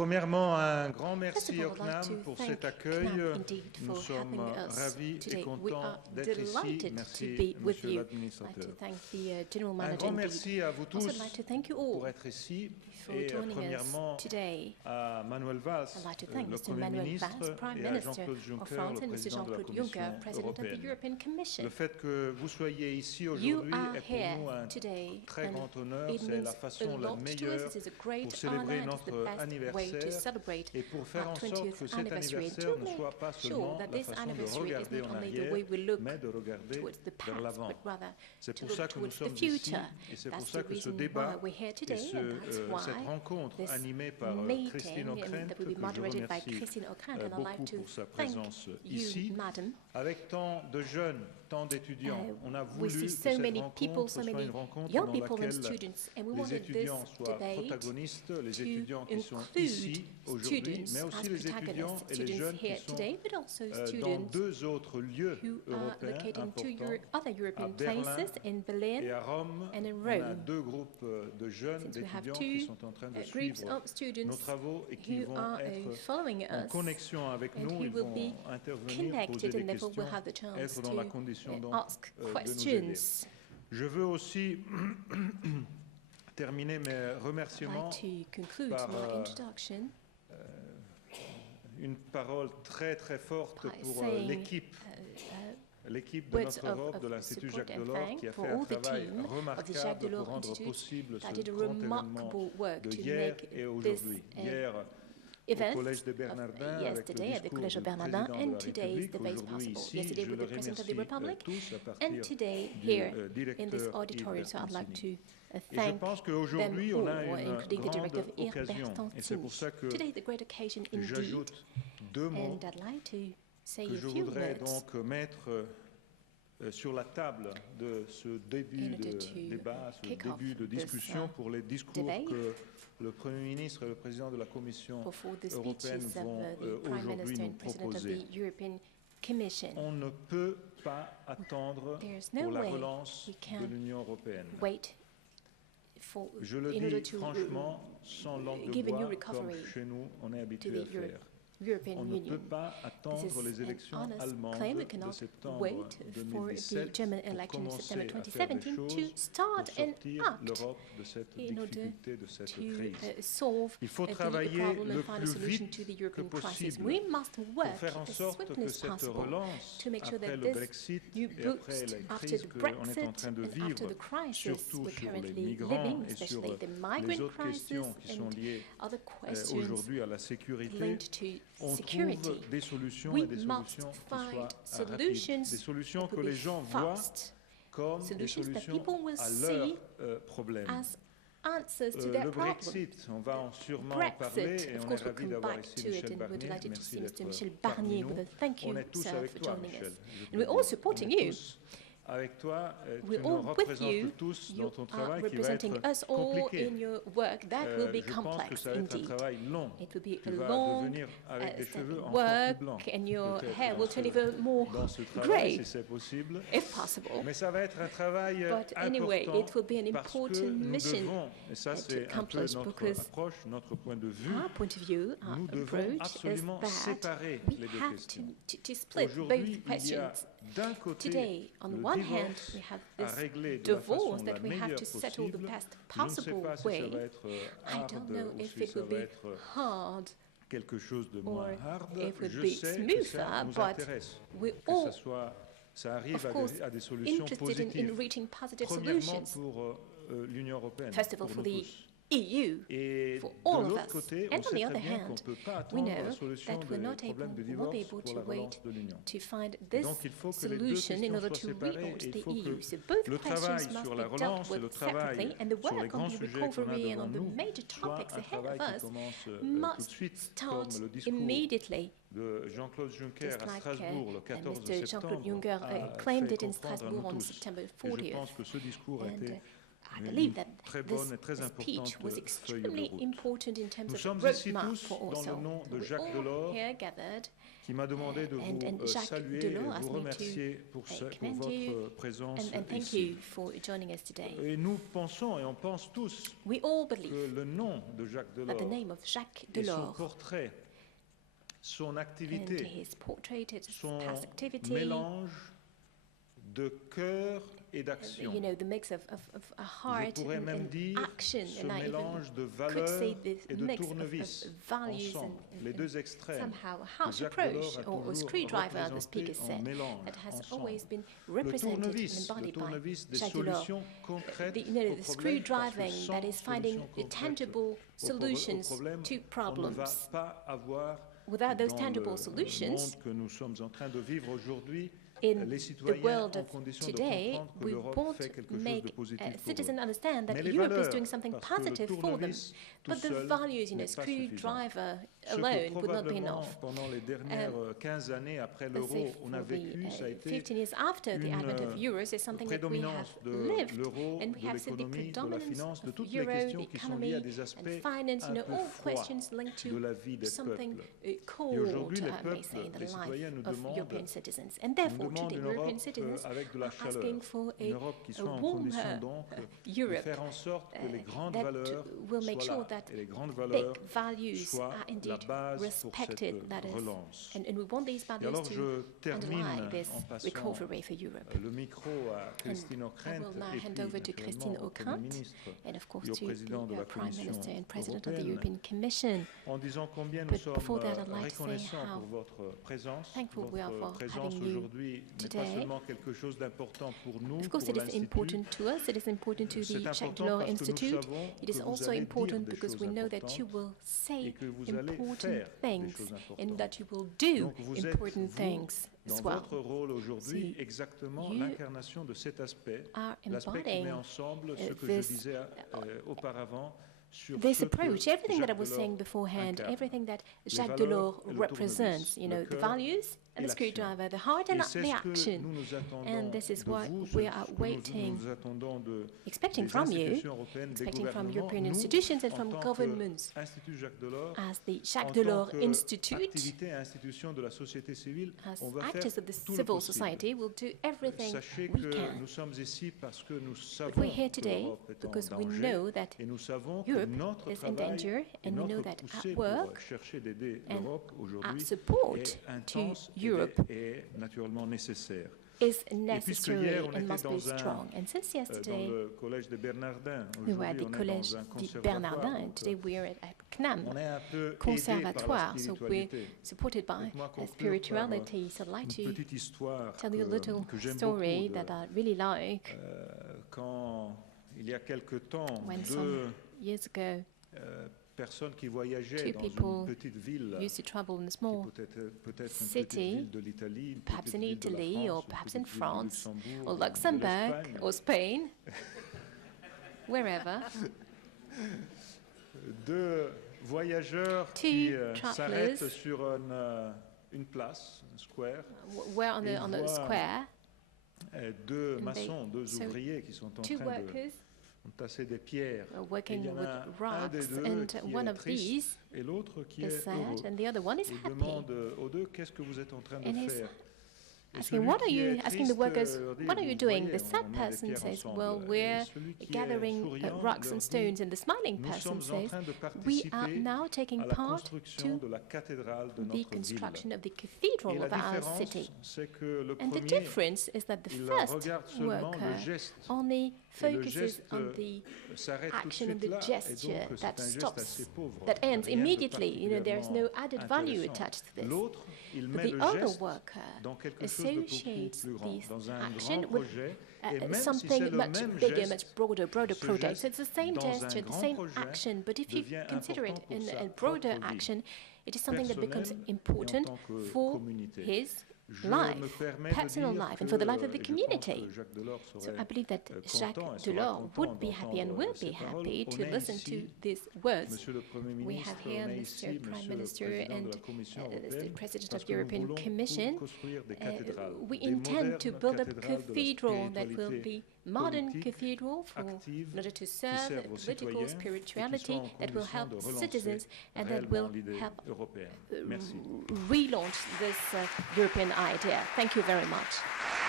Premièrement, un grand First of merci all, au I'd like CNAM to pour thank cet accueil. CNAM indeed Nous for sommes having us ravis et today. We contents are d'être ici. delighted to Merci, be with Monsieur you. I'd like to l'administrateur. thank the General Un Manager grand indeed. merci à vous Also, tous I'd like to thank you pour all être ici. for Et joining us premièrement today. à Manuel Valls, I'd like to thank le Mr. Premier Manuel ministre, Valls, Prime et à Minister Jean-Claude of Juncker, France, le and Mr. président de la Jean-Claude Juncker, Commission President of the européenne. European Commission. Le fait que vous soyez ici You aujourd'hui are est pour here nous un today, très and grand honneur. it C'est means la a façon la lot to us. meilleure It is a pour great célébrer honor. It is the notre best way to anniversaire celebrate et pour faire our en sorte 20th que cet anniversary, and anniversaire to ne make soit pas sure seulement that la this façon de anniversary is regarder not en only the arrière, way we look mais de regarder towards the vers past, l'avant. but rather C'est to pour ça look que nous towards the sommes ici future. et c'est pour That's ça the que ce reason débat why we're here et today, and that's cette why rencontre this animée par Christine meeting Ockrent, that will que be je moderated by remercie Christine Ockrent, and I'd like beaucoup to pour sa thank présence ici, you, madam. avec tant de jeunes, tant d'étudiants. On a We voulu see que so cette many people, rencontre so soit many une rencontre young dans people and laquelle students, and we les wanted this étudiants soient debate protagonistes, les to étudiants qui sont include ici aujourd'hui, students mais as aussi les étudiants protagonists, et les students jeunes qui here sont today, but also dans students deux autres lieux who are européens located in two importants, other à European Berlin places, in et Berlin à Rome. and in On a Rome. deux groupes de jeunes, Since we have d'étudiants qui two sont en train de groups suivre of nos students travaux et qui who vont are être following en us, connexion avec and nous. who Ils will vont be intervenir, poser connected, des and therefore questions, will have the chance être dans la condition to donc ask de nous aider. questions. Je veux aussi terminer mes I'd remerciements like to conclude par my introduction une parole très très forte by pour saying l'équipe de words notre Europe, de of l'Institut support Jacques and Delors, thank qui a for fait un all the travail team of the Jacques remarquable Delors pour rendre Institute possible that ce did a grand événement remarkable work de to hier make et this aujourd'hui. Hier, au event Collège des of Bernardins, avec le yesterday at the discours Collège du of Bernardin, président de and la today's République. debate Aujourd'hui, possible. ici, Yesterday je with le the President of the remercie Republic, tous à and partir today du here in this directeur auditorium. Yves So I'd like Bertoncini. to Et je thank pense them qu'aujourd'hui, on a all, une including the grande director Yves occasion. Et c'est pour ça Bertoncini. que Today is a great occasion indeed, j'ajoute deux mots and I'd like to say que a je few voudrais words donc mettre sur la table de ce début in order de to débat, ce kick début off de this, discussion pour les discours debate. que le Premier ministre et le président de la Commission before the européenne speeches of vont the Prime aujourd'hui Minister nous and President of proposer. the European Commission. On ne peut pas attendre There's no pour la way relance we can de l'Union européenne. Wait for Je le in order dis to franchement, sans langue de give a new bois, comme recovery chez nous, on est to habitué the à faire. European On ne peut Union. pas This attendre is les an élections honest allemandes claim. We de cannot septembre wait for the 2017 German pour election in commencer September à faire des 2017 to choses start pour and sortir act l'Europe de cette in order difficulté, de cette to crise. solve Il faut the travailler problem le and find a plus solution vite to the que European crisis. possible We must pour work faire en as sorte swiftly que as cette possible relance, to make sure après that le this Brexit new et après boost la after crise the qu'on est en Brexit train de and after vivre, the crisis surtout we're sur les currently migrants living, et sur especially the les migrant autres crisis questions qui sont and liées other questions aujourd'hui à la sécurité, linked to on security. trouve des solutions We et des must solutions qui find soient rapides, solutions des solutions that que will les be gens voient fast, comme des solutions that solutions people will à see leurs problèmes. as answers to their Le problems. Brexit, on va sûrement en parler Brexit, et of on est course, we'll ravis come d'avoir back ici to it, Michel and we're Barnier. delighted to Merci see Mr. d'être Michel parmi Barnier nous. with a thank On you, est tous sir, avec for toi, joining Michel. us. Je peux And we're le all dire. supporting On est you. tous avec toi. Tu We're nous all with représentes you. tous You dans ton are travail qui va representing être us all compliqué. in your work. That will be Je pense que complex ça va être un indeed. travail long. It will be Tu a vas long devenir avec des cheveux encore work, plus blancs. and your peut-être hair will turn even dans more ce travail, grey, si c'est possible. if possible. Mais ça va être un travail But anyway, important it will be an parce que important nous mission devons, et ça to c'est un peu accomplish notre because approche, notre point de vue, our point of view, our nous devons approach is absolument that séparer we les deux have questions. to split both Aujourd'hui, il y a questions. d'un côté Today, on le one hand, divorce we have à this régler de la façon divorce la that we have meilleure to settle the possible. best Je ne sais possible pas si way. ça va être I don't hard know ou if si it ça will va be être hard quelque chose de or moins hard. if it would Je be sais que ça smoother, nous but intéresse, we que all, ça arrive of course, à des solutions interested in positives. reaching positive Premièrement solutions. pour l'Union européenne, First of all, pour for nous the tous. EU, Et for de all of l'autre us. côté, And on on sait the très other bien qu'on hand, ne peut pas we attendre know la solution that we're des not problèmes de able, won't be divorce able pour to la relance wait de l'Union. to find Et this donc il faut que les deux solution in questions order soient to séparées relaunch et il the faut EU. que So both le questions travail must sur be la dealt relance et le with travail separately, and the sur les work grands on the sujets qu'on a recovery and devant on the nous major soit topics un ahead travail of qui us commence tout de must suite, start comme le discours immediately. de Jean-Claude Juncker Just à like Strasbourg le 14 Mr. Jean-Claude septembre Juncker a claimed fait it in comprendre à Strasbourg nous on tous. September Et je 40th. pense que ce discours a And été I believe that très bonne et très this importante speech was feuille de extremely route. important in terms Nous of sommes a ici roadmap tous for dans le also. nom de We're Jacques all Delors, here gathered, qui m'a demandé de and vous Jacques saluer et Delors asked vous me to remercier pour commend you votre présence and thank ici. you for joining us today. Et nous pensons et on pense tous We all que believe le nom de Jacques that Delors the name of Jacques et son Delors portrait, son and activité, his portrait, his son past activity, mélange de cœur et d'action. you know, the mix of a heart Je pourrais and même dire action, ce and I even mélange de could say valeurs this et de mix tournevis of values ensemble, les and deux extrêmes somehow que harsh Jacques approach Delors a or toujours screwdriver, the speaker représenté en said, mélange that has ensemble. always been Le represented and tournevis embodied by des Jacques Delors. solutions concrètes You know, aux the problèmes, parce que screwdriving sans that is finding solutions concrètes tangible aux solutions problèmes, to on ne problems. va pas avoir Without those dans tangible le solutions, monde que nous sommes en train de vivre aujourd'hui, in les the citoyens world en of condition de today, comprendre que we l'Europe won't fait quelque chose de make positif pour citizens eux. understand that Mais les Europe is valeurs, doing something parce que le positive for them. tournevis tout But the seul values, you know, n'est pas suffisant. screwdriver Ce que alone would not be probablement enough. pendant les dernières 15 années après Let's say l'euro, on a for vécu, the ça a été 15 years after the une advent of euros is something that we have prédominance de lived, l'euro, and we de have seen the l'économie, de la predominance finance, de of toutes les euro, questions the qui sont liées economy à des and aspects finance, you un know, peu all froids questions linked de to la vie des something peuples. cold, aujourd'hui, les I may say, in peuples, the les life citoyens nous of demandent European citizens. And therefore, demande today, une European Europe citizens avec de la are chaleur, asking for une Europe qui a soit en warmer condition donc de Europe faire en sorte que les grandes that valeurs will make soient sure là, that et les grandes big valeurs values soient are la indeed base pour cette respected, that is, relance. and we want these Et values alors to je termine underlie this en passant recovery for Europe. le micro à Christine I Ockrent will now et hand puis over to Christine naturellement au Premier Ockrent ministre and of course et au to président de the la Prime Commission Minister and President of the européenne, European Commission. en disant combien nous But sommes before that, I'd like to say reconnaissants how pour votre présence. thankful we are Votre for présence having you aujourd'hui n'est pas today. seulement quelque chose d'important pour nous, Of course, pour it is l'Institut. important to us, it is important to C'est the Jacques important Delors parce que nous Institute. savons It is que vous also allez dire important des because choses we know that you importantes will say et que vous allez important faire des things choses and importantes. that you will do Donc vous êtes, important vous, things dans as well. votre rôle aujourd'hui, See, exactement you l'incarnation de cet aspect, Are l'aspect qui embodying met ensemble ce que this, je disais auparavant sur this ce que approach, everything that I Jacques was Delors saying beforehand, incarne. everything that Les Jacques valeurs Delors et le represents, tournevis, you le know, the cœur values et and the l'action. screwdriver, the heart Et and c'est the ce que action. nous attendons And this is de what vous, we ce are que waiting, nous attendons de expecting des from you, institutions européennes, des expecting from gouvernements, European nous, institutions and en from tant governments. qu'Institut Jacques Delors, As the Jacques en Delors tant Institute, qu'activité et institution de la société civile, as on va faire actors of the tout le civil possible. society, will do everything Sachez we que can. nous sommes ici parce que nous But savons we're here que today l'Europe est en because we danger know that et nous savons que Europe notre is in travail danger, et and we know notre that poussée at pour work chercher d'aider and l'Europe our aujourd'hui support est to intense Europe et naturellement nécessaire. is puisque necessary hier, on and était must be dans un, strong. And since Dans yesterday, le collège des Bernardins, we were at aujourd'hui the on est Collège dans un des conservatoire, Bernardins, and donc, today we are at CNAM on est un peu aidé par la Conservatoire, so we're spiritualité. supported by Laisse-moi conclure par, spirituality. So I'd like Une to petite histoire tell you a little que j'aime story beaucoup. that I really like. Quand il y a quelque temps, When deux some years ago, personnes qui voyageaient two dans people une petite ville, used to travel in a qui small peut-être une petite city, ville de l'Italie, une perhaps petite in ville de la Italy or France, perhaps une in petite ville du France Luxembourg, or de Luxembourg l'Espagne. or Spain, wherever. Deux voyageurs Two qui travelers s'arrêtent sur une place, un square, We're on Et the voient square. deux And maçons, deux so ouvriers qui sont en Two train de workers tasser des pierres. are Et il working y en with a un des rocks, deux and qui one est of triste these et l'autre qui is est sad, heureux. and the other one is Il happy. demande aux deux qu'est-ce que vous êtes en train de And he's faire. Et asking, celui what are qui you, est asking the triste, workers, dit, what are you vous doing? voyez, The on sad met des person pierres says, ensemble. well, Et we're celui qui est gathering souriant rocks leur and dit, stones. And the smiling nous person sommes en says, train de we are participer now taking à la part construction to de la cathédrale de the notre ville. construction of the Et cathedral la of our différence, city. c'est que le And the premier, difference is that the il first regarde seulement worker le geste. only Et le focuses geste on the s'arrête tout de action of suite the là, et gesture donc c'est that un geste stops, assez pauvre. that ends Rien de immediately. You know, there's no particulièrement added value intéressant. attached to this. L'autre, il But met the le other geste worker dans quelque chose de beaucoup associates plus grand, this dans un action grand with projet, et même si c'est something le much même bigger, geste, much broader ce project. geste So it's the same dans un gesture, the grand same projet action, but if you devient consider it important in pour a sa broader propre vie action, it is something that becomes personnelle et en important tant que for communauté. his Je me life, permets de personal dire life, and for the life of the que je pense community. que Jacques Delors So serait I believe that Jacques content et sera Delors content would be happy and will d'entendre be ces paroles. happy On to est listen ici, to these words. Monsieur le Premier We ministre, have here on est Mr. ici, Prime Monsieur le Minister Président de and la Commission the européenne, President parce of que the nous European voulons Commission. construire des cathédrales, We des intend to modernes build a cathédrales de la cathedral that will spiritualité be modern politique cathedral active in order to qui serve serve aux political citoyens et qui spirituality soit en that will condition help de relancer citizens and that réellement will l'idée help européenne. Merci. relaunch this European idea. Thank you very much.